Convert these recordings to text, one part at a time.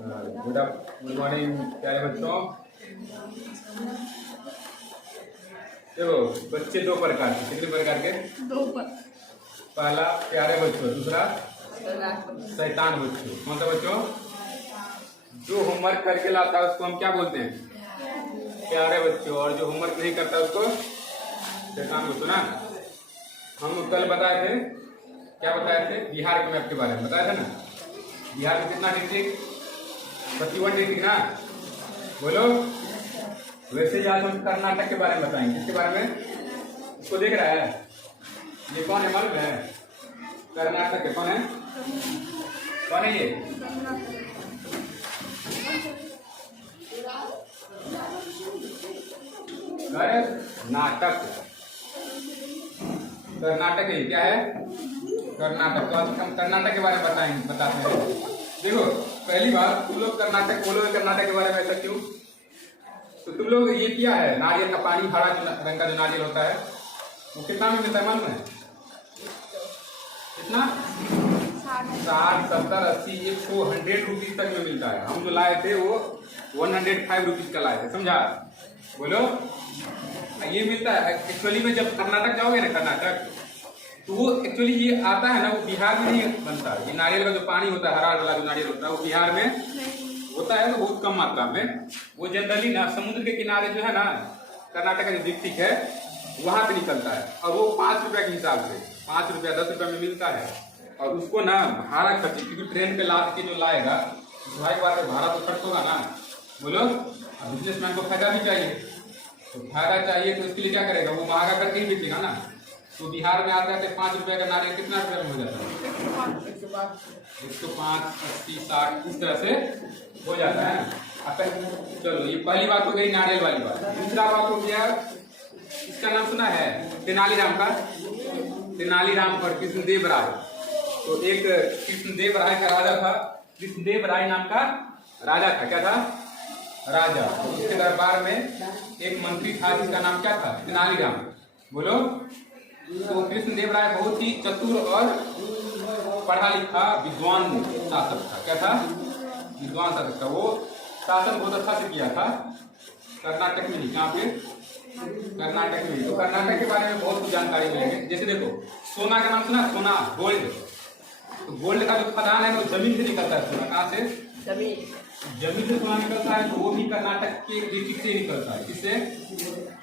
Good morning प्यारे बच्चों। देखो बच्चे दो प्रकार के, कितने प्रकार के? पहला प्यारे बच्चों, दूसरा शैतान बच्चों। कौन सा बच्चों? जो होमवर्क करके लाता है उसको हम क्या बोलते हैं? प्यारे बच्चों। और जो होमवर्क नहीं करता उसको शैतान बच्चों ना। हम कल बताए थे, क्या बताए थे? बिहार के मैप के बारे में बताया था ना। बिहार में कितना डिस्ट्रिक्ट? 41 डिस्ट्रिक्ट ना, बोलो। वैसे आज हम कर्नाटक के बारे में बताएंगे। किसके बारे में? इसको देख रहा है? ये कौन है मालूम है? कर्नाटक के कौन है? कौन है ये? कर्नाटक। कर्नाटक है, क्या है? कर्नाटक। तो आज हम कर्नाटक के बारे में बताते हैं। देखो पहली बार तुम लोग कर्नाटक बोलोगे, कर्नाटक के बारे में ऐसा क्यों? तो तुम लोग ये किया है, नारियल का पानी, हरा रंग का जो नारियल होता है वो कितना में मिलता है मालूम है? कितना? 60, 70, 80, 100, 100 रुपीज तक में मिलता है। हम जो लाए थे वो 105 रुपीज का लाए थे, समझा? बोलो। ये मिलता है एक्चुअली में। जब कर्नाटक जाओगे ना, कर्नाटक, तो वो एक्चुअली ये आता है ना, वो बिहार में नहीं बनता। ये नारियल का जो पानी होता है, हरा वाला जो नारियल होता है, वो बिहार में होता है तो बहुत कम मात्रा में। वो जनरली ना समुद्र के किनारे जो है ना, कर्नाटक का जो डिस्ट्रिक्ट है वहां पे निकलता है। और वो 5 रुपया के हिसाब से, 5 रुपया 10 रुपया में मिलता है। और उसको ना भाड़ा खर्च, क्योंकि ट्रेन पे लाद के जो लाएगा, भाई बात है, भाड़ा तो खर्च होगा ना। बोलो। बिजनेसमैन को फायदा भी चाहिए, तो फायदा चाहिए तो इसके लिए क्या करेगा? वो महंगा करके ही बेचेगा ना। तो बिहार में आता है 5 रुपए का नारियल कितना रुपया में हो जाता है? 105, 80, 60 इस तरह से हो जाता है। चलो ये पहली बात हो गई नारियल वाली बात। दूसरा बात हो गया, इसका नाम सुना है तेनालीराम का? तेनालीराम और कृष्णदेव राय। तो एक कृष्णदेव राय का राजा था, कृष्णदेव राय नाम का राजा था। क्या था? राजा। उसके दरबार में एक मंत्री था जिसका नाम क्या था? तेनालीराम। बोलो। तो कृष्णदेव राय बहुत ही चतुर और पढ़ा लिखा विद्वान शासक था। क्या था? विद्वान शासक था। वो शासन बहुत अच्छा से किया था कर्नाटक में ही। कहाँ पे? कर्नाटक में ही। तो कर्नाटक के बारे में बहुत कुछ जानकारी मिलेगी। जैसे देखो, सोना का नाम सुना? सोना, गोल्ड। तो गोल्ड का जो खदान है वो जमीन से निकलता है। सोना कहाँ से? जमीन से सोना निकलता है, तो वो भी कर्नाटक के डिस्ट्रिक्ट से निकलता है। किससे?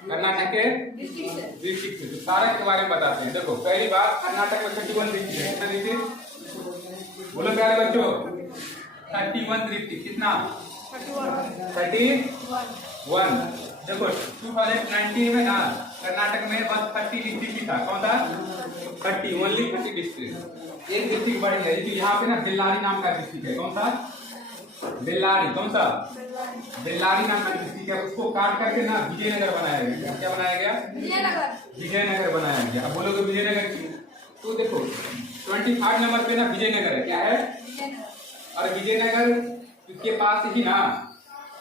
कर्नाटक के डिस्ट्रिक्ट से। तो सारे के बारे में बताते हैं। देखो पहली बात, कर्नाटक में 31 डिस्ट्रिक्ट है। कितना डिस्ट्रिक्ट? बोलो प्यारे बच्चों। 31 डिस्ट्रिक्ट। कितना? 31। देखो 2019 में ना कर्नाटक में बस 30 डिस्ट्रिक्ट ही था। कौन था? 30, ओनली 30 डिस्ट्रिक्ट। एक डिस्ट्रिक्ट बढ़ गया। यहाँ पे ना बेल्लारी नाम का डिस्ट्रिक्ट है। कौन सा? बेल्लारी। कौन सा? बेल्लारी नाम का डिस्ट्रिक्ट है। उसको काट करके ना विजयनगर बनाया गया। क्या बनाया गया? विजयनगर बनाया गया। अब बोलोगे विजयनगर क्यों? तो देखो 25 नंबर पे ना विजयनगर है। क्या है? और विजयनगर के पास ही ना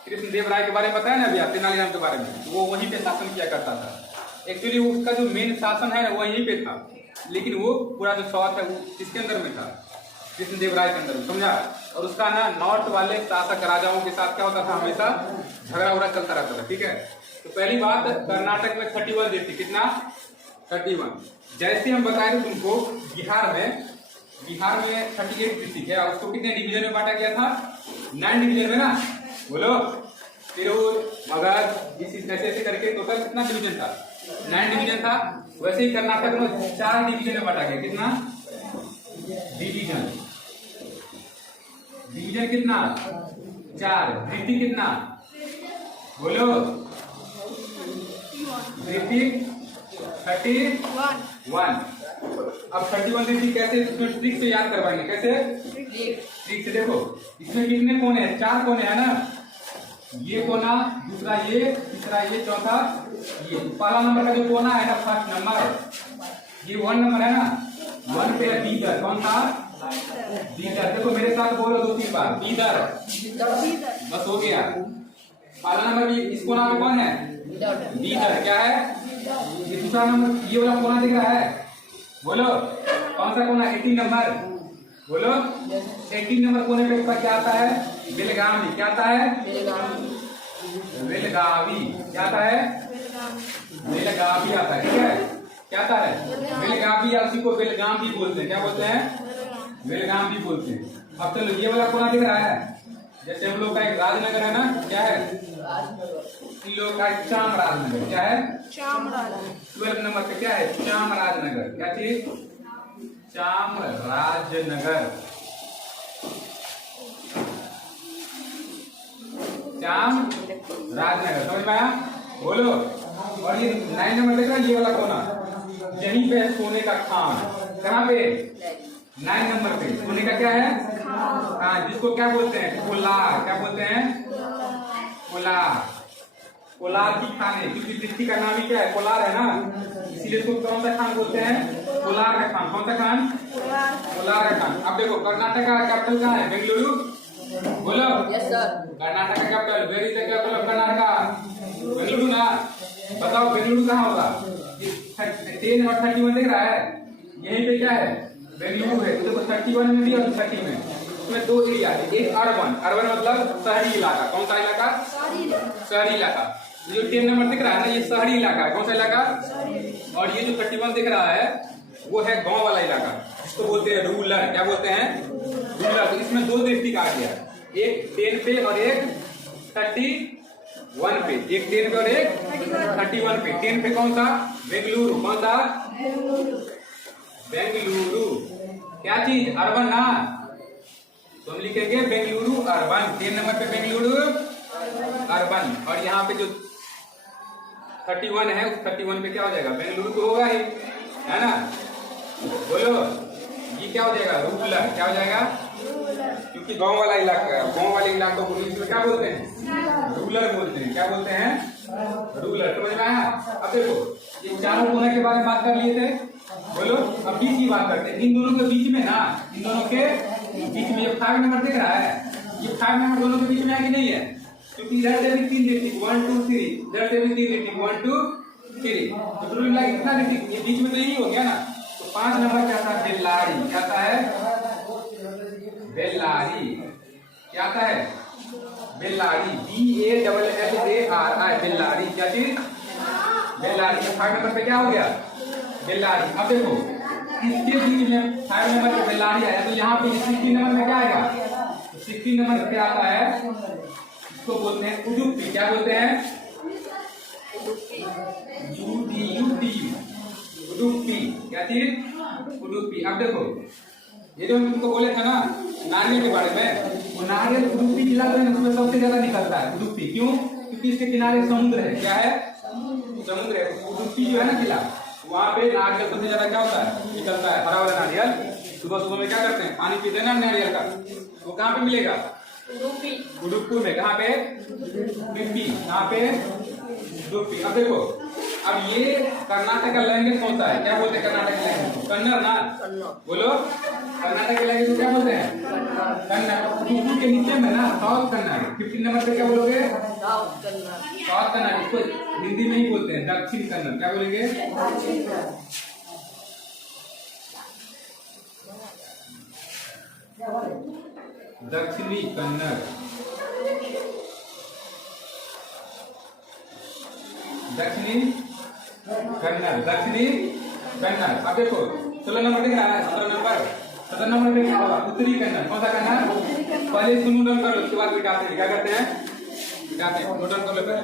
कृष्णदेव राय के बारे में बताया ना अभी, तेनालीराम के बारे में। वो वहीं पे शासन किया करता था। एक्चुअली उसका जो मेन शासन है वो वहीं पे था, लेकिन वो पूरा जो साउथ है वो किसके अंदर में था? कृष्णदेव राय के अंदर, समझा? और उसका ना नॉर्थ वाले शासक राजाओं के साथ क्या होता था? हमेशा झगड़ा उगड़ा चलता रहता था। ठीक है। तो पहली बात, कर्नाटक में 31 डिस्ट्रिक्ट। कितना? 31। जैसे हम बताए थे तुमको, बिहार में 38 डिस्ट्रिक्ट है। उसको कितने डिवीजन में बांटा गया था? 9 डिवीजन में ना। बोलो। तिरहुत, मगध, इसी ऐसे करके टोटल कितना डिवीजन था? 9 डिवीजन था। वैसे ही कर्नाटक में 4 डिवीजन में बांटा गया। कितना? डिवीजन कितना? 4। डिस्ट्रिक्ट कितना? बोलो। डिस्ट्रिक्ट 31। अब 31 डिस्ट्रिक्ट कैसे ट्रिक से याद करवाएंगे? कैसे? ट्रिक से। देखो इसमें कितने कोने हैं? 4 कोने हैं ना। ये कोना, दूसरा ये, तीसरा ये, चौथा ये। पहला नंबर का जो कोना है ना, फर्स्ट नंबर, ये 1 नंबर है ना। 1 पे बीदर। कौन था? बीदर। देखो मेरे साथ बोलो 2-3 बार। बीदर। बस हो गया। पहला नंबर इस कोना में कौन है? बीदर। क्या है? ये दूसरा नंबर, ये वाला कोना दिख रहा है? बोलो कौन सा कोना? 18 नंबर। बोलो 18 नंबर कोने पे इसका क्या आता है? बेलगावी। क्या आता है? बेलगावी। क्या आता है? बेलगावी आता है। ठीक है, क्या आता है? बेलगावी, या उसी को बेलगाम भी बोलते हैं। क्या बोलते हैं? बेलगाम भी बोलते हैं। अब चलो ये वाला कोना दिख रहा है, जैसे हम लोग का एक राजनगर है ना, क्या है? इन लोग का चामराजनगर। क्या है? 12 नंबर पे क्या है? चामराजनगर। क्या चीज? चामराजनगर। चामराजनगर, समझ में आया? बोलो। और ये 9 नंबर देख रहा है, ये वाला कोना, यहीं पे है सोने का खान। कहाँ पे? 9 नंबर पे सोने का क्या है? हाँ, जिसको क्या बोलते हैं? कोलार। क्या बोलते हैं? कोलार। कोलार की खान है, क्योंकि पृथ्वी का नाम ही क्या है? कोलार है ना, इसीलिए इसको कौन सा खान बोलते हैं? कोलार का खान। कौन सा खान? कोलार का खान। अब देखो कर्नाटक का कैपिटल कहाँ है? बेंगलुरु। बोलो। Yes sir. कर्नाटक का capital, where is the capital of Karnataka? Bengaluru ना। बताओ बेंगलुरु कहाँ होगा? 10 और 31 दिख रहा है, यहीं पे क्या है? बेंगलुरु है। देखो 31 में भी और 30 में, उसमें 2 एरिया है। एक अर्बन, अर्बन मतलब शहरी इलाका। कौन सा इलाका? शहरी इलाका। ये जो 10 नंबर दिख रहा है ना, ये शहरी इलाका है। कौन सा इलाका? और ये जो 31 दिख रहा है वो है गांव वाला इलाका, इसको बोलते हैं रूरल। क्या बोलते हैं? रूरल। तो इसमें 2 डिस्ट्रिक्ट आ गया, एक 10 पे और एक 31 पे। एक 10 पे और एक 31 पे। 10 पे कौन सा? बेंगलुरु। कौन सा? बेंगलुरु। क्या चीज? अर्बन ना, तो हम लिखेंगे बेंगलुरु अर्बन। 10 नंबर पे बेंगलुरु अर्बन। और यहाँ पे जो 31 है, उस 31 पे क्या हो जाएगा? बेंगलुरु तो होगा ही, है ना? बोलो, ये क्या हो जाएगा? रूरल। क्या हो जाएगा? क्योंकि गांव वाला इलाका, गांव वाले इलाकों को इंग्लिश में क्या बोलते हैं? रूरल बोलते हैं। क्या बोलते हैं? रूरल। समझ में आया? अब देखो ये चारों कोने के बारे में बात कर लिए थे। बोलो, अब बीच की बात करते हैं। इन दोनों के बीच में ना, इन दोनों के बीच में ये 5 नंबर दिख रहा है, ये 5 नंबर दोनों के बीच में है कि नहीं है? क्योंकि इधर से भी 3 डिस्ट्रिक्ट, 1 2 3, इधर से भी 3 डिस्ट्रिक्ट, 1 2 3, तो टोटल मिला के कितना डिस्ट्रिक्ट? ये बीच में तो यही हो गया ना। तो 5 नंबर क्या था? बेल्लारी। क्या आता है? बेल्लारी। क्या आता है? बेल्लारी। BALLARI। बेल्लारी। क्या चीज? बेल्लारी। 5 नंबर पे क्या हो गया? बेल्लारी। अब देखो इसके बीच में 5 नंबर पे बेल्लारी आया, तो यहाँ पे 16 नंबर में क्या आएगा? 16 नंबर पे क्या आता है? इसको बोलते हैं उडुपी। क्या बोलते हैं? उडुपी। क्या चीज? उडुपी। अब देखो ये जो हम तुमको बोले थे ना नारियल के बारे में, वो नारियल उडुपी जिला जो है उसमें सबसे ज्यादा निकलता है। उडुपी क्यों? क्योंकि इसके किनारे समुद्र है। क्या है? समुद्र है। उडुपी जो है ना जिला, वहाँ पे नारियल सबसे ज्यादा क्या होता है? निकलता है। हरा वाला नारियल सुबह सुबह में क्या करते हैं? पानी पीते हैं ना नारियल का, वो कहाँ पे मिलेगा? उडुपी में। कहाँ पे? उडुपी। कहाँ पे? उडुपी। अब देखो, अब ये कर्नाटक का लैंग्वेज कौन सा है? क्या बोलते हैं कर्नाटक की लैंग्वेज को? कन्नड़ ना। बोलो, कर्नाटक की लैंग्वेज को क्या बोलते हैं? कन्नड़। उडुपी के नीचे में ना साउथ कन्नड़। 15 नंबर पे क्या बोलोगे? साउथ कन्नड़। इसको हिंदी में ही बोलते हैं दक्षिण कन्नड़। क्या बोलेंगे? दक्षिणी कन्नड़। दक्षिणी कन्नड़। दक्षिणी कन्नड़। अब देखो 16 नंबर दिख रहा है, 17 नंबर पे क्या होगा? उत्तरी कन्नड़। कौन सा कन्नड़? पहले इसको नोट डाउन कर लो, उसके बाद मिटाते हैं। क्या करते हैं? मिटाते हैं। नोट डाउन कर लो पहले।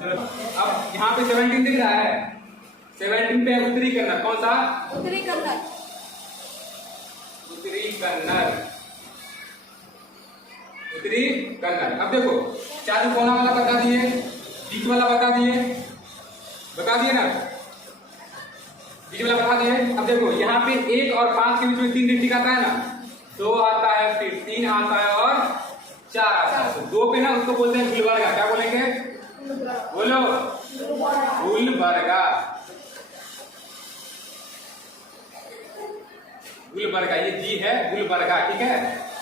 अब यहाँ पे 17 दिख रहा है, 17 पे उत्तरी कन्नड़। कौन सा? उत्तरी कन्नड़। उत्तरी कन्नड़। उत्तरी कन्नड़। अब देखो चार कोना वाला बता दिए, बीच वाला बता दिए ना, बीच वाला बता दिए। अब देखो यहाँ पे 1 और 5 के बीच में 3 डिस्ट्रिक्ट आता है ना, 2 आता है, फिर 3 आता है और 4 आता है। तो 2 पे ना उसको बोलते हैं गुलबर्गा। क्या बोलेंगे? बोलो, गुलबर्गा। गुलबर्गा, ये जी है गुलबर्गा, ठीक है।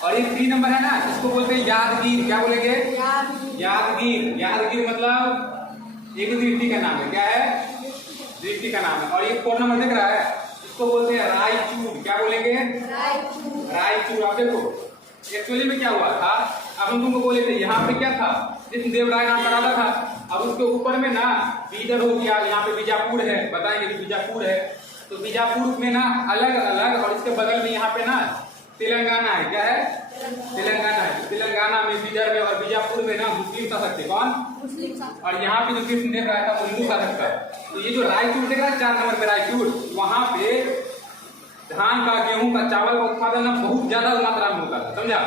और ये 3 नंबर है ना, इसको बोलते हैं यादगीर। क्या बोलेंगे? यादगीर। यादगीर मतलब एक दृष्टि का नाम है। क्या है? दृष्टि का नाम है। और ये 4 नंबर दिख रहा है, इसको बोलते हैं रायचूर। क्या बोलेंगे? रायचूर। अब देखो एक्चुअली में क्या हुआ था, अब हम तुमको बोले थे यहाँ पे क्या था, कृष्णदेवराय नाम का राजा था। अब उसके ऊपर में ना बीदर हो गया, यहाँ पे बीजापुर है, बताएंगे बीजापुर है। तो बीजापुर में ना अलग अलग, और इसके बगल में यहाँ पे ना तेलंगाना है। क्या है? तेलंगाना है। तेलंगाना में बीदर में और बीजापुर में ना मुस्लिम शासक थे। कौन? और यहाँ पे जो कृष्णदेवराय था वो हिंदू शासक था। तो ये जो रायचूर देख रहा है 4 नंबर में रायचूर, वहां पे धान का, गेहूं का, चावल का उत्पादन ना बहुत ज्यादा मात्रा में होता था। समझा?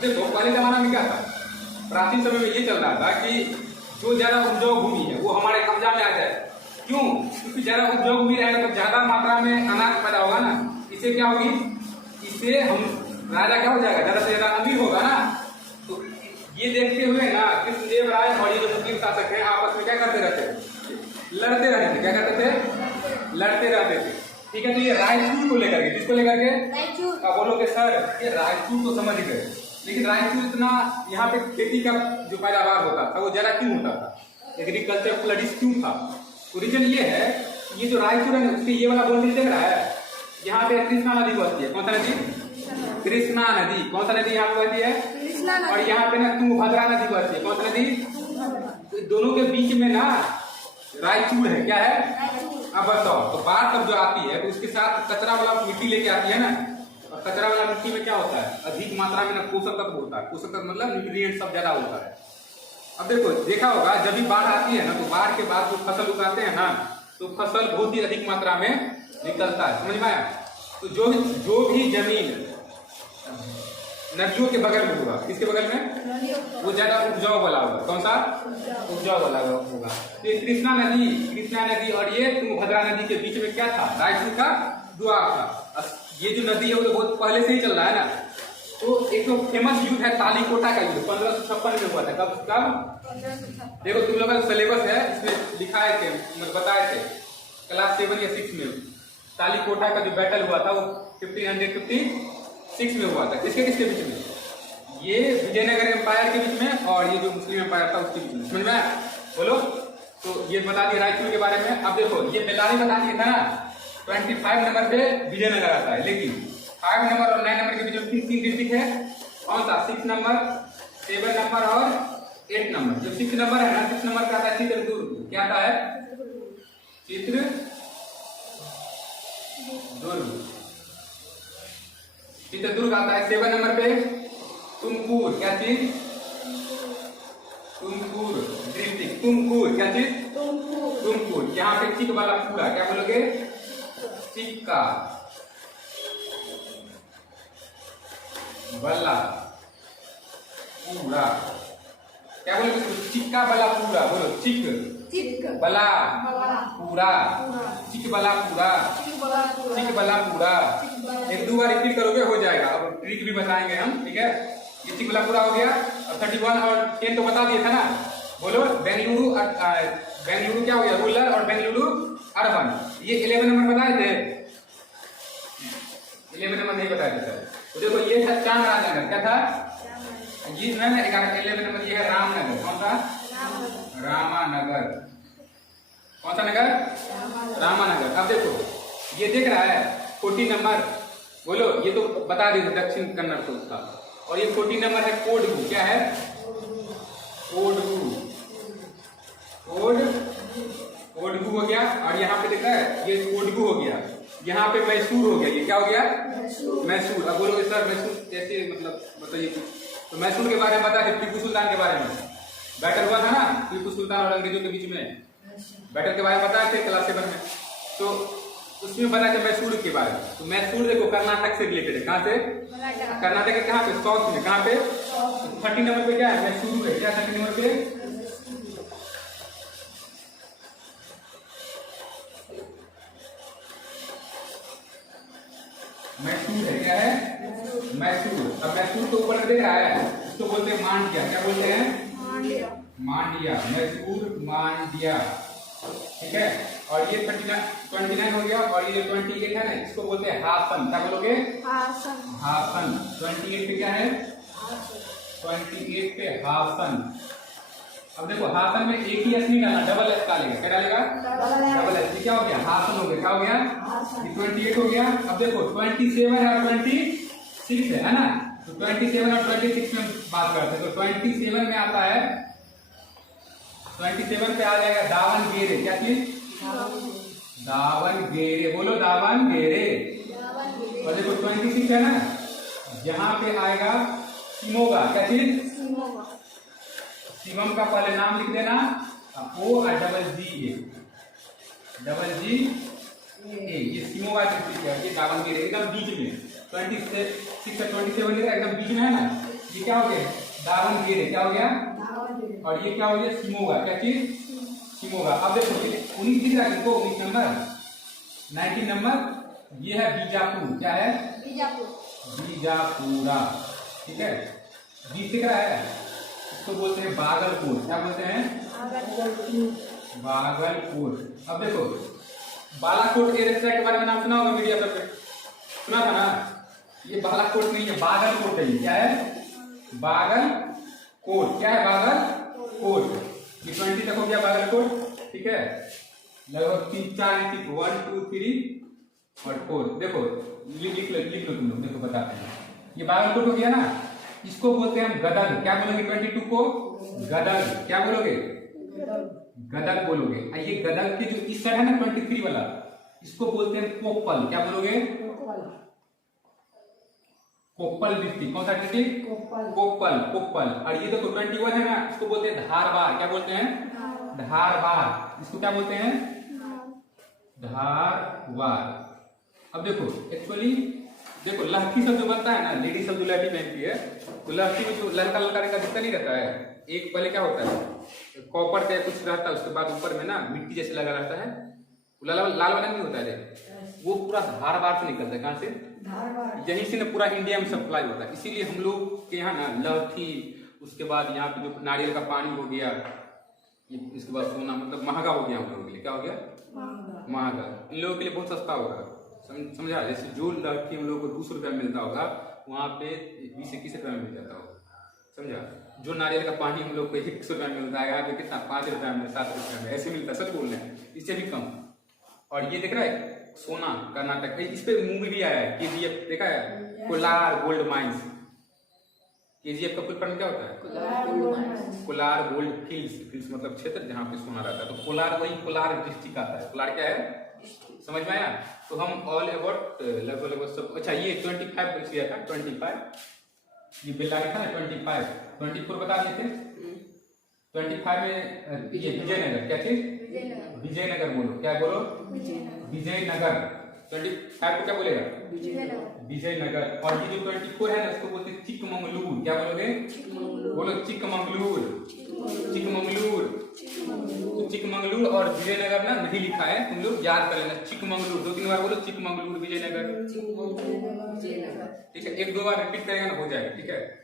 देखो पहले जमाना में क्या था, प्राचीन समय में ये चल रहा था कि जो ज्यादा उपजाऊ भूमि है वो हमारे कब्जा में आ जाए। क्यों? क्योंकि ज्यादा उपजाऊ भूमि रहेगा तो ज्यादा मात्रा में अनाज पैदा होगा ना, इससे क्या होगी, इससे हम राजा क्या हो जाएगा, ज्यादा से ज्यादा अमीर होगा ना। तो ये देखते हुए ना कृष्णदेवराय और ये जो मुस्लिम शासक है आपस में क्या करते रहते थे, लड़ते रहते थे। क्या करते थे? लड़ते रहते थे। ठीक है। तो ये रायचूर को लेकर के, किसको लेकर के? अब बोलोगे सर ये रायचूर तो समझ गए, लेकिन रायचूर इतना यहाँ पे खेती का जो पैदावार होता था वो ज्यादा क्यों होता था, एग्रीकल्चर फ्लडिश क्यों था? तो रीजन ये है, ये जो रायचूर है उसके ये वाला बोल देख रहा है, यहाँ पे कृष्णा नदी बहती है। कौन सा नदी? कृष्णा नदी। कौन सा नदी यहाँ पे बहती है? और यहाँ पे ना तुंगभद्रा नदी बहती है। कौन सा नदी? तो दोनों के बीच में ना रायचूर है। क्या है? अब बताओ, तो बाढ़ तब जो आती है तो उसके साथ कचरा वाला मिट्टी लेके आती है ना, और कचरा वाला मिट्टी में क्या होता है, अधिक मात्रा में ना पोषक तत्व होता है। पोषक तत्व मतलब न्यूट्रिएंट सब ज्यादा होता है। अब देखो देखा होगा जब भी बाढ़ आती है ना, तो बाढ़ के बाद जो फसल उगाते हैं ना, तो फसल बहुत ही अधिक मात्रा में निकलता है। समझ में आया? तो जो भी जमीन नदियों के बगल में होगा, किसके बगल में, वो ज्यादा उपजाऊ वाला होगा। कौन सा? उपजाऊ वाला होगा। तो ये कृष्णा नदी और ये तुंगभद्रा नदी के बीच में क्या था, रायचूर का द्वार था। ये जो नदी है वो तो बहुत पहले से ही चल रहा है ना। तो एक तो फेमस युद्ध है तालीकोटा का युद्ध, 1556 में हुआ था। कब? देखो तुम लोगों का सिलेबस है, इसमें लिखाए थे, बताए थे क्लास 7 या 6 में। तालीकोटा का जो बैटल हुआ था वो 1556 में हुआ था। किसके बीच में? ये विजयनगर एम्पायर के बीच में और ये जो मुस्लिम एम्पायर था उसके बीच में। समझ में आया? बोलो। तो ये बता दिया रायचूर के बारे में। अब देखो ये बेल्लारी बता दिया था ना, 25 नंबर पे विजयनगर आता है, लेकिन 5 नंबर और 9 नंबर के बीच में 3 डिस्ट्रिक्ट है। कौन सा? 6 नंबर, 7 नंबर और 8 नंबर। जो 6 नंबर है ना, 6 नंबर का आता है चित्रदुर्ग। क्या आता है? चित्रदुर्ग। चित्रदुर्ग आता है। 7 नंबर पे तुमकुर। क्या चीज? तुमकुर डिस्ट्रिक्ट। तुमकुर क्या चीज? तुमकुर। यहाँ पे चिक वाला पूरा, क्या बोलोगे? चिक्का बल्ला पूरा। क्या बोलोगे? चिक्का बला पूरा। बोलो चिक बला पूरा, चिक बला पूरा, चिक बला पूरा। 1-2 बार रिपीट करोगे हो जाएगा। अब ट्रिक भी बताएंगे हम, ठीक है। ये चिक बला पूरा हो गया। और 31 और 10 तो बता दिए था ना। बोलो बेंगलुरु। बेंगलुरु क्या हो गया? रूरल और बेंगलुरु अर्बन। ये 11 नंबर बताए थे, 11 नंबर नहीं बताए थे। तो देखो ये था चामराजनगर। क्या था? ये जो है ना 11 नंबर ये है रामनगर। कौन सा? रामानगर। कौन सा नगर? रामानगर। अब देखो ये देख रहा है 40 नंबर। बोलो ये तो बता दी दक्षिण कन्नड़ को उसका। और ये 40 नंबर है कोडगु। क्या है? कोडगु। कोडगु हो गया। और यहाँ पे देखा है ये कोडगु हो गया। यहाँ पे मैसूर हो गया। ये क्या हो गया? मैसूर। अब बोलोगे सर मैसूर कैसे, मतलब बताइए कुछ। तो मैसूर के बारे में बता दें, टीपू सुल्तान के बारे में बैटल हुआ था ना, टीपू सुल्तान और अंग्रेजों के बीच में बैटल के बारे में बताए थे क्लास 7 में। तो उसमें बताया था मैसूर के बारे में। तो मैसूर देखो कर्नाटक से रिलेटेड है। कहाँ से? कर्नाटक के कहाँ पे? साउथ में। कहाँ पे? 30 नंबर पे क्या है? मैसूर है। क्या 30 नंबर पे? मैसूर है। क्या है? मैसूर। अब मैसूर तो ऊपर देख रहा है, इसको बोलते हैं मांड्या। क्या बोलते हैं? मांड्या। मैसूर मांड्या। ठीक है। और ये 39 29 हो गया। और ये 28 है ना, इसको बोलते हैं हासन। क्या बोलोगे? हासन। हासन। 28 पे क्या है? 28 पे हासन। अब देखो हासन में एक ही एस नहीं डालना, डबल एस डालेगा। क्या डालेगा? Double S. ये क्या हो गया? हासन हो गया। क्या हो गया? ये 28 हो गया। अब देखो 27 है और 26 है ना, तो 27 और 26 में बात करते हैं। तो 27 में आता है, 27 पे आ जाएगा दावनगेरे। क्या चीज? दावनगेरे। बोलो दावनगेरे। और देखो 26 है ना, यहाँ पे आएगा शिमोगा। क्या चीज? शिवम का पहले नाम लिख देना, ओ और डबल जी ए, ये शिमोगा डिस्ट्रिक्ट है। ये दावनगेरे एकदम बीच में, 26 और 27 एकदम बीच में है ना। ये क्या हो गया? दावनगेरे। क्या हो गया? और ये क्या हो गया? शिमोगा। क्या चीज? शिमोगा। अब देखो 19 दिख रहा है इनको, 19 नंबर, 19 नंबर। ये है बीजापुर। क्या है? बीजापुरा। ठीक है, बीच दिख रहा है, इसको बोलते हैं बागलकोट। क्या बोलते हैं? बागलकोट। अब देखो बालाकोट के रेस्टोरेंट के बारे में नाम सुना होगा, मीडिया पर सुना था ना। ये बालाकोट नहीं है, बागलकोट है। क्या है? बागलकोट। क्या है? बागलकोट। ये 20 तक हो गया बागलकोट। ठीक है, लगभग 3-4 इंच, 1 2 3 और 4। देखो लिख लो तुम लोग, देखो बताते हैं। ये बागलकोट हो गया ना, इसको बोलते हैं हम गदग। क्या बोलोगे? 22 को गदग। क्या बोलोगे? गदग बोलोगे। ये गदग के जो इस साइड है ना 23 वाला, इसको बोलते हैं कोप्पल। क्या बोलोगे? कोप्पल डिस्ट्रिक्ट। कौन सा डिस्ट्रिक्ट? कोप्पल। कोप्पल। और ये देखो 21 है ना, इसको बोलते हैं धारवाड़। क्या बोलते हैं? धारवाड़। इसको क्या बोलते हैं? धारवाड़। अब देखो एक्चुअली देखो लहठी सब जो बनता है ना, लेडी सब जो लहठी पहनती है, तो लहठी में जो ललका ललका रंग का दिखता नहीं रहता है, एक पहले क्या होता है, कॉपर का कुछ रहता है, उसके बाद ऊपर में ना मिट्टी जैसे लगा रहता है, लाल वाला नहीं होता है, वो पूरा धारवाड़ से निकलता है। कहाँ से? यहीं से ना पूरा इंडिया में सप्लाई होता है। इसीलिए हम लोग के यहाँ ना लहठी, उसके बाद यहाँ पे जो नारियल का पानी हो गया, इसके बाद सोना, मतलब महंगा हो गया हम लोगों के लिए। क्या हो गया? महंगा। इन लोगों के लिए बहुत सस्ता होगा। समझा? जैसे जो लहठी हम लोग को 200 रुपया में मिलता होगा, वहाँ पे 20-21 रुपया में मिल जाता होगा। समझा? जो नारियल का पानी हम लोग को 100 रुपया में मिलता है, यहाँ पे कितना 5 रुपया में, 7 रुपया में ऐसे मिलता है। सच बोल रहे हैं, इससे भी कम। और ये देख रहा है सोना, कर्नाटक, इस पे मूवी भी आया है, KGF देखा है? Kolar gold mines. KGF का फुल फॉर्म क्या होता है? कोलार गोल्ड फील्ड्स मतलब क्षेत्र जहाँ पे सोना रहता है। तो कोलार, वही कोलार डिस्ट्रिक्ट आता है। कोलार क्या है? समझ में आया? तो हम ऑल अबाउट लगभग सब। अच्छा, ये 25 बच गया था, 25 ये बिल्ला था ना, 24 बता दिए थे। 25 में ये विजयनगर। क्या चीज? विजयनगर बोलो। क्या बोलो? विजयनगर। 25 को क्या बोलेगा? विजयनगर। और ये जो 24 है ना, उसको बोलते हैं चिकमंगलूर। क्या बोलोगे? बोलो चिकमंगलूर। तो चिकमंगलूर और विजयनगर ना नहीं लिखा है, तुम लोग याद कर लेना। चिकमंगलूर 2-3 बार बोलो, चिकमंगलूर, विजयनगर। ठीक है, 1-2 बार रिपीट करेगा ना, हो जाएगा। ठीक है।